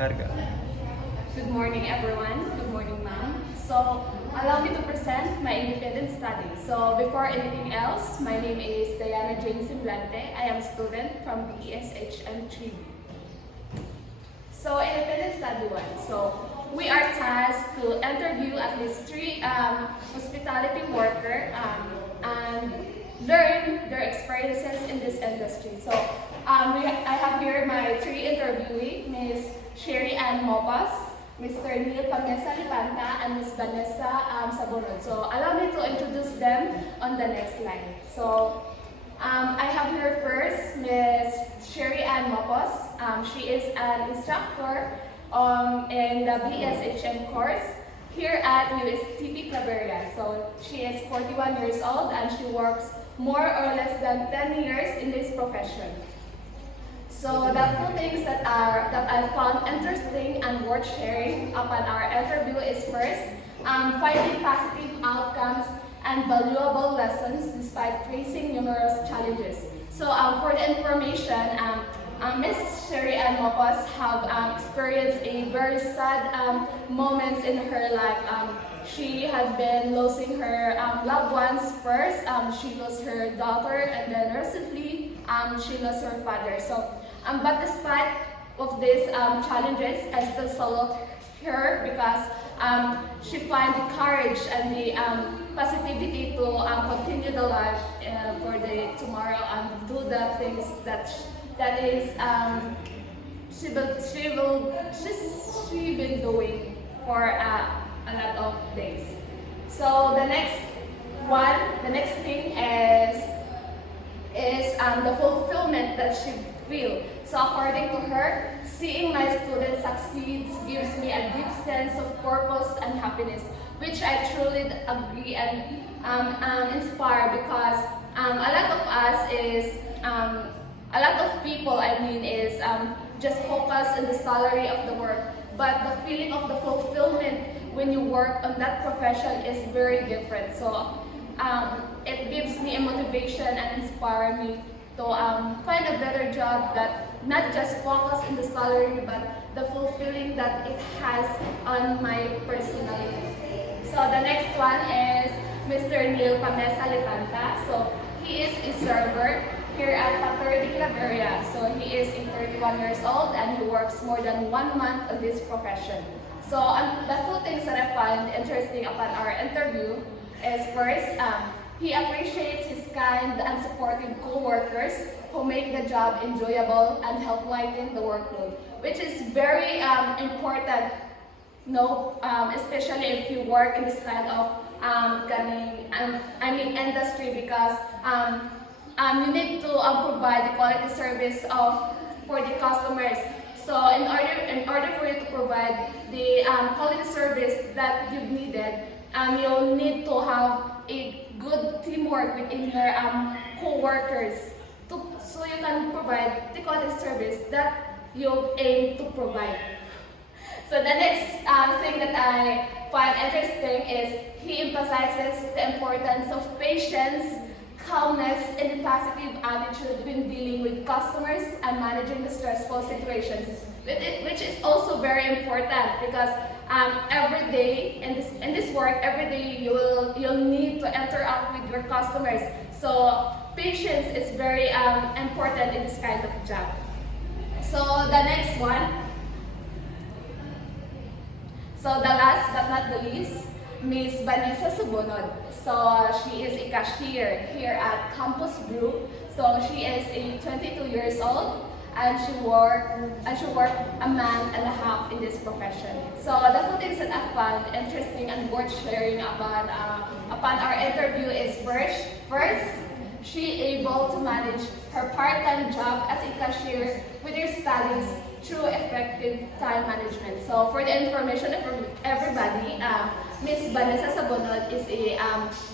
Karga. Good morning, everyone. Good morning, ma'am. So, allow me to present my independent study. So, before anything else, my name is Diana Jane Simblante. I am a student from BSHM 3B. So, independent study 1. So, we are tasked to interview at least 3 hospitality workers and learn their experiences in this industry. So, I have here my 3 interviewees, Ms. Sherry Ann Mopas, Mr. Neil Pamesa Lipanta, and Ms. Vanessa Sabonod. So, allow me to introduce them on the next slide. So, I have here first Ms. Sherry Ann Mopos. She is an instructor in the BSHM course here at USTP Claveria. So she is 41 years old and she works more or less than 10 years in this profession. So the few things that I found interesting and worth sharing upon our interview is first, finding positive outcomes and valuable lessons despite facing numerous challenges. So for the information, Ms. Sherry Ann Mopos have experienced a very sad moments in her life. She has been losing her loved ones first. She lost her daughter, and then recently she lost her father. So, but despite of these challenges, I still salute her because she finds the courage and the positivity to continue the life for the tomorrow and do the things that is she's been doing for a lot of days. So the next thing is the fulfillment that she feels. So according to her, seeing my students succeed gives me a deep sense of purpose and happiness, which I truly agree and inspire because a lot of people is just focused on the salary of the work, but the feeling of the fulfillment when you work on that profession is very different. So it gives me a motivation and inspire me to find a better job that not just focus on the salary, but the fulfilling that it has on my personality. So the next one is Mr. Neil Pamesa Lipanta. So he is a server here at Paterdi Claveria. So he is 31 years old and he works more than 1 month on this profession. So the two things that I find interesting upon our interview is first, he appreciates his kind and supportive co-workers who make the job enjoyable and help lighten the workload, which is very important. Especially if you work in this kind of industry, because you need to provide the quality service for the customers. So in order for you to provide the quality service that you've needed, you'll need to have a good teamwork within your co-workers so you can provide the quality service that you aim to provide. So the next thing that I find interesting is he emphasizes the importance of patience, calmness, and a positive attitude when dealing with customers and managing the stressful situations, which is also very important because every day in this work, every day you'll need to interact with your customers. So patience is very important in this kind of job. So the next one. So the last but not the least, Ms. Vanessa Sabonod. So she is a cashier here at Campus Brew. So she is 22 years old and she worked a month and a half in this profession. So the two things that I found interesting and worth sharing upon our interview is first, she able to manage her part-time job as a cashier with her studies through effective time management. So for the information of everybody, Ms. Vanessa Sabonod is a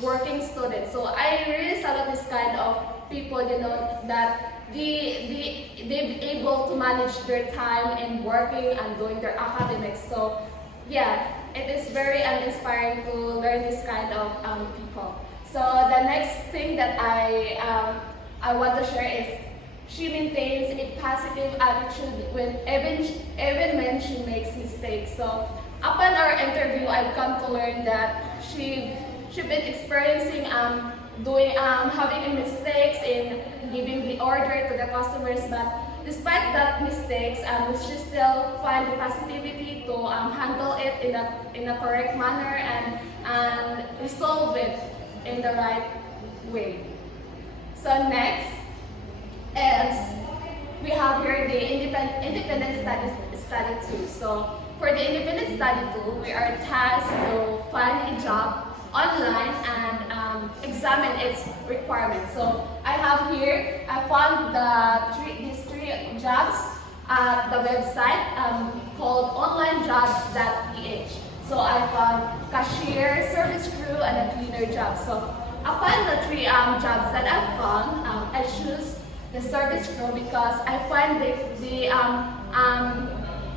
working student. So I really salute this kind of people, that they're able to manage their time in working and doing their academics. So yeah, it is very inspiring to learn this kind of people. So the next thing that I want to share is she maintains a positive attitude even when she makes mistakes. So upon our interview, I've come to learn that she's been experiencing having mistakes in giving the order to the customers, but despite that mistakes, she still find the positivity to handle it in a correct manner and resolve it in the right way. So next is we have here the independent study tool. So for the independent study tool, we are tasked to find a job online and examine its requirements. So I found these three jobs at the website called onlinejobs.ph. So I found cashier, service crew, and a cleaner job. So upon the three jobs that I found, I choose the service crew because I find the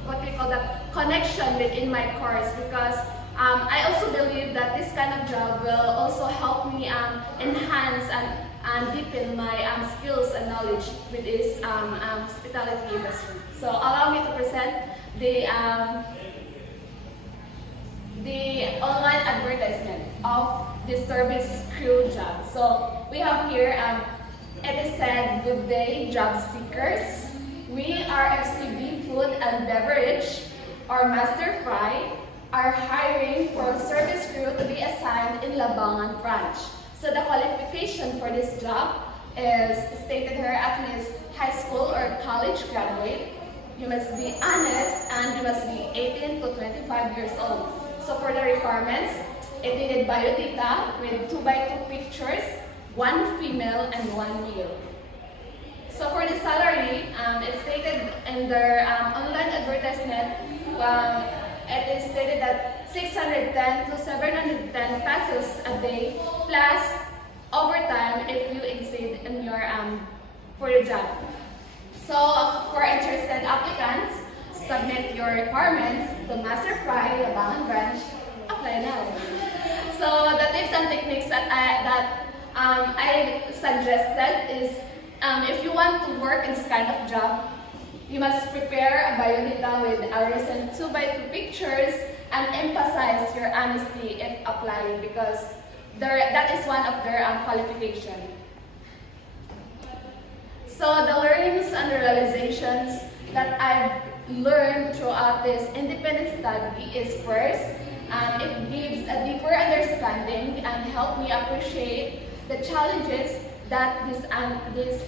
what we call that connection within my course, because I also believe that this kind of job will also help me enhance and deepen my skills and knowledge with this hospitality industry. So allow me to present the online advertisement of the service crew job. So we have here, it is said, "Good day, job seekers. We are FCB Food and Beverage, or Master Fry, are hiring for a service crew to be assigned in Labangan branch." So the qualification for this job is stated here: at least high school or college graduate. You must be honest and you must be 18 to 25 years old. So for the requirements, it needed biodata with 2x2 pictures, 1 female and 1 male. So for the salary, it's stated in their online advertisement. It is stated that 610 to 710 pesos a day plus overtime if you exceed in your for the job. So for interested applicants, submit your requirements to Master Fry, Labangan branch. Apply now. So the tips and techniques that I suggested is, if you want to work in this kind of job, you must prepare a biodata with a recent 2x2 pictures and emphasize your honesty if applying, because that is one of their qualifications. So the learnings and the realizations that I've learned throughout this independent study is, first, it gives a deeper understanding and help me appreciate the challenges that this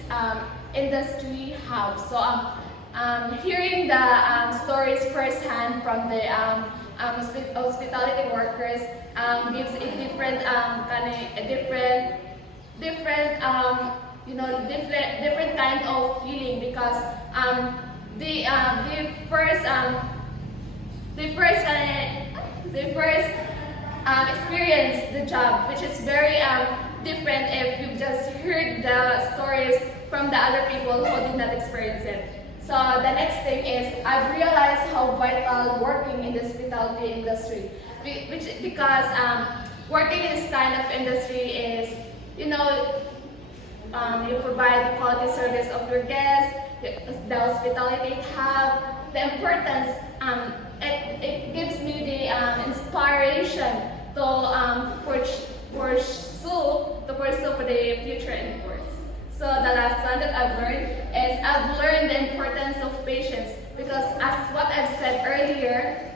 industry has. So hearing the stories firsthand from the hospitality workers gives a different different kind of feeling, because they first experience the job, which is very different if you've just heard the stories from the other people who did not experience it. So the next thing is, I've realized how vital working in the hospitality industry, because working in this kind of industry is, you provide the quality service of your guests, the hospitality have, the importance, it gives me the inspiration to pursue for the future in course. So the last one that I've learned is, I've learned the importance of patience, because as what I've said earlier,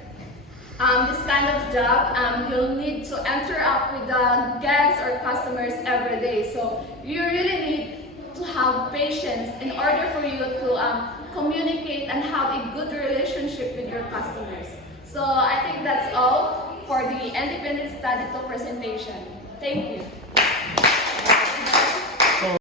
this kind of job, you'll need to interact with the guests or customers every day. So you really need to have patience in order for you to communicate and have a good relationship with your customers. So I think that's all for the independent study tour presentation. Thank you.